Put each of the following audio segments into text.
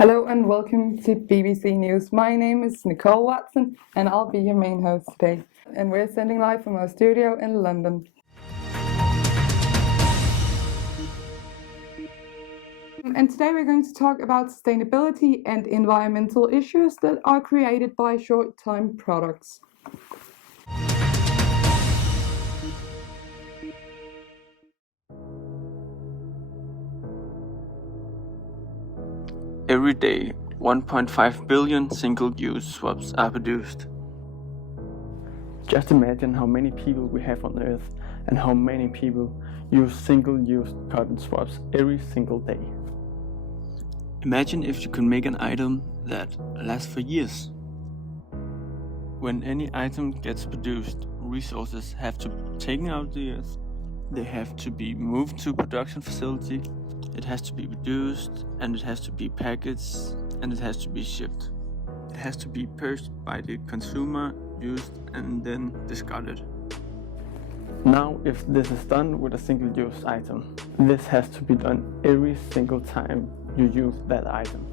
Hello and welcome to BBC News. My name is Nicole Watson and I'll be your main host today. And we're sending live from our studio in London. And today we're going to talk about sustainability and environmental issues that are created by short-time products. Every day, 1.5 billion single-use swabs are produced. Just imagine how many people we have on Earth and how many people use single-use cotton swabs every single day. Imagine if you could make an item that lasts for years. When any item gets produced, resources have to be taken out of the earth. They have to be moved to a production facility. It has to be produced, and it has to be packaged, and it has to be shipped. It has to be purchased by the consumer, used, and then discarded. Now, if this is done with a single-use item, this has to be done every single time you use that item.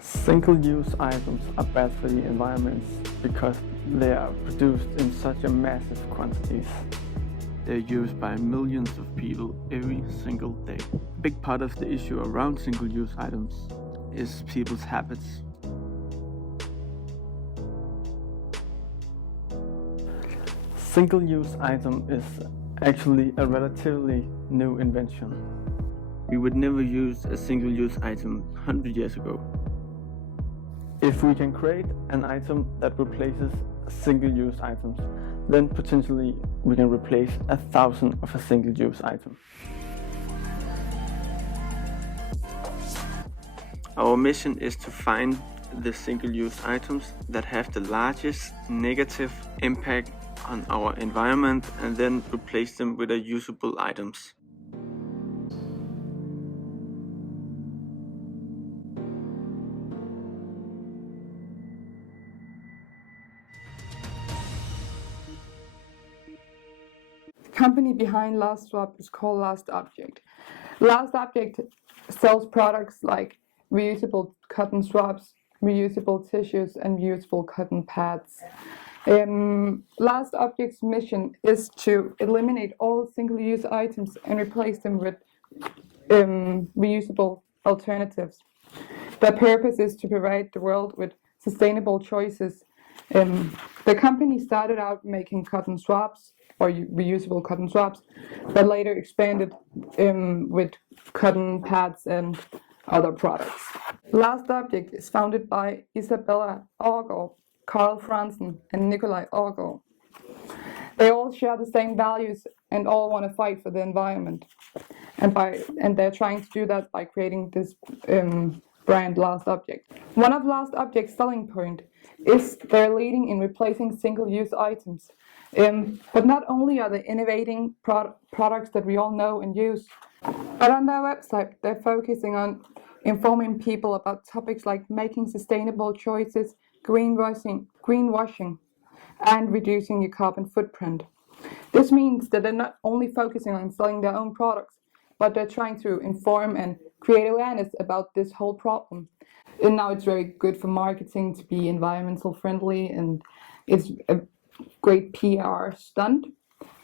Single-use items are bad for the environment because they are produced in such a massive quantities. They're used by millions of people every single day. A big part of the issue around single-use items is people's habits. Single-use item is actually a relatively new invention. We would never use a single-use item 100 years ago. If we can create an item that replaces single-use items, then potentially we can replace 1,000 of a single-use item. Our mission is to find the single-use items that have the largest negative impact on our environment and then replace them with usable items. The company behind Lastobject is called Lastobject. Lastobject sells products like reusable cotton swabs, reusable tissues, and reusable cotton pads. Lastobject's mission is to eliminate all single-use items and replace them with reusable alternatives. Their purpose is to provide the world with sustainable choices. The company started out making cotton swabs or reusable cotton swabs, but later expanded with cotton pads and other products. Lastobject is founded by Isabella Aargaard, Carl Franzen, and Nikolai Aargaard. They all share the same values and all want to fight for the environment. And they're trying to do that by creating this brand Lastobject. One of Lastobject's selling point is they're leading in replacing single-use items. But not only are they innovating products that we all know and use, but on their website they're focusing on informing people about topics like making sustainable choices, greenwashing, and reducing your carbon footprint. This means that they're not only focusing on selling their own products, but they're trying to inform and create awareness about this whole problem. And now it's very good for marketing to be environmental friendly, and it's a great PR stunt.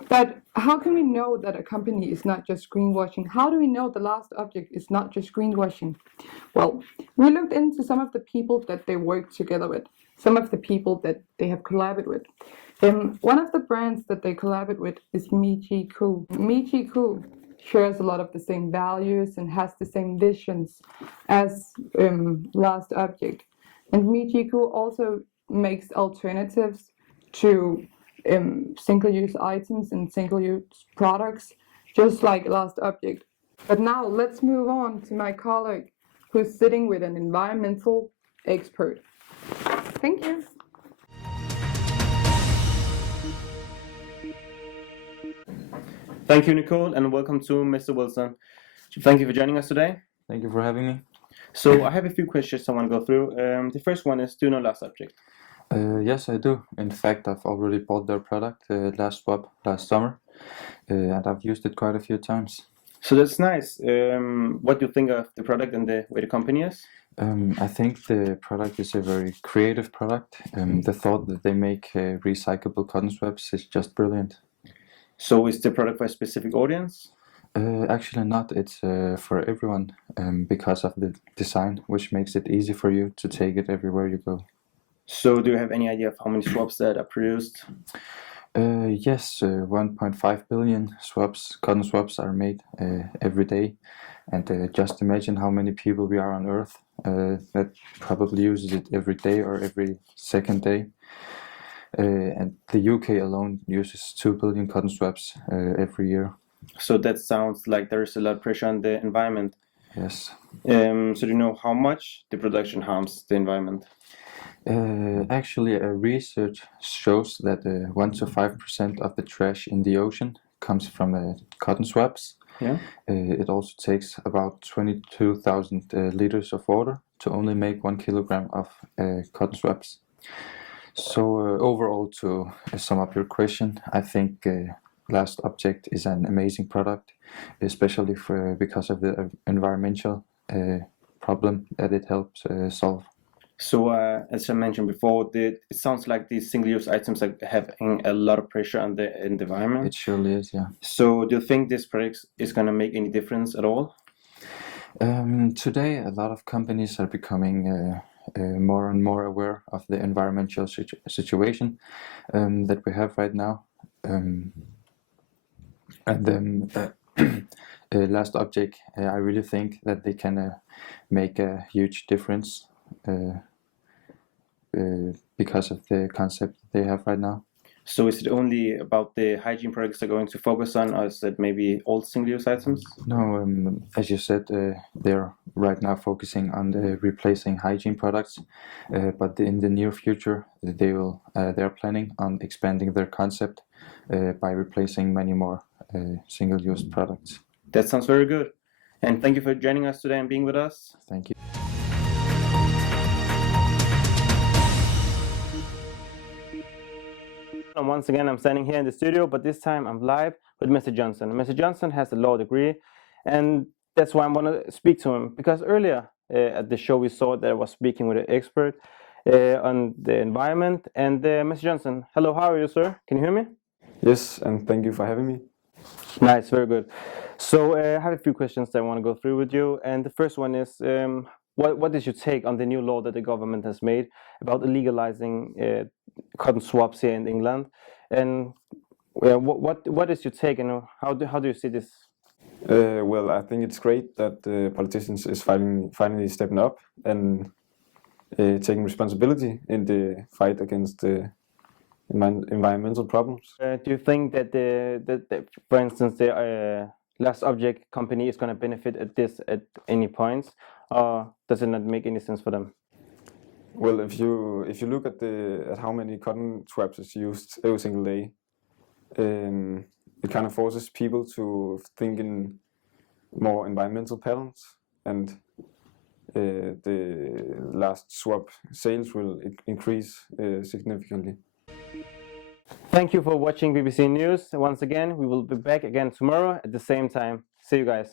But how can we know that a company is not just greenwashing? How do we know the Lastobject is not just greenwashing? Well, we looked into some of the people that they work together with, some of the people that they have collaborated with. One of the brands that they collaborate with is Nyhedsrapportage. Nyhedsrapportage shares a lot of the same values and has the same visions as Lastobject. And Nyhedsrapportage also makes alternatives to single-use items and single-use products, just like Lastobject. But now let's move on to my colleague, who's sitting with an environmental expert. Thank you. Thank you, Nicole, and welcome to Mr. Wilson. Thank you for joining us today. Thank you for having me. So I have a few questions I want to go through. The first one is, do you know Lastobject? Yes, I do. In fact, I've already bought their product last summer, and I've used it quite a few times. So that's nice. What do you think of the product and the way the company is? I think the product is a very creative product. The thought that they make recyclable cotton swabs is just brilliant. So is the product for a specific audience? Actually not, it's for everyone because of the design, which makes it easy for you to take it everywhere you go. So do you have any idea of how many swabs that are produced? Yes, 1.5 billion swabs, cotton swabs are made every day. And just imagine how many people we are on Earth that probably uses it every day or every second day. And the UK alone uses 2 billion cotton swabs every year. So that sounds like there's a lot of pressure on the environment. Yes. So do you know how much the production harms the environment? Actually, research shows that 1 to 5% of the trash in the ocean comes from cotton swabs. Yeah. It also takes about 22,000 liters of water to only make 1 kilogram of cotton swabs. So overall, to sum up your question, I think Lastobject is an amazing product, especially because of the environmental problem that it helps solve. So as I mentioned before, it sounds like these single-use items are having a lot of pressure on the environment. It surely is, yeah. So do you think this product is going to make any difference at all? Today, a lot of companies are becoming more and more aware of the environmental situation that we have right now. Lastobject, I really think that they can make a huge difference because of the concept they have right now. So is it only about the hygiene products they're going to focus on, or is it maybe all single-use items? No, as you said, they're right now focusing on replacing hygiene products, but in the near future, they're planning on expanding their concept by replacing many more single-use products. That sounds very good. And thank you for joining us today and being with us. Thank you. And once again, I'm standing here in the studio, but this time I'm live with Mr. Johnson. Mr. Johnson has a law degree, and that's why I want to speak to him, because earlier at the show we saw that I was speaking with an expert on the environment. And Mr. Johnson, hello, how are you, sir? Can you hear me? Yes, and thank you for having me. Nice, very good. So I have a few questions that I want to go through with you, and the first one is, what is your take on the new law that the government has made about legalizing cotton swabs here in England? And what is your take, and how do you see this? Well, I think it's great that the politicians is finally stepping up and taking responsibility in the fight against the environmental problems. Do you think that for instance, the Lastobject company is going to benefit at any points, or does it not make any sense for them? Well, if you look at how many cotton swabs is used every single day, it kind of forces people to think in more environmental patterns, and the last swab sales will increase significantly. Thank you for watching BBC News. Once again, we will be back again tomorrow at the same time. See you guys.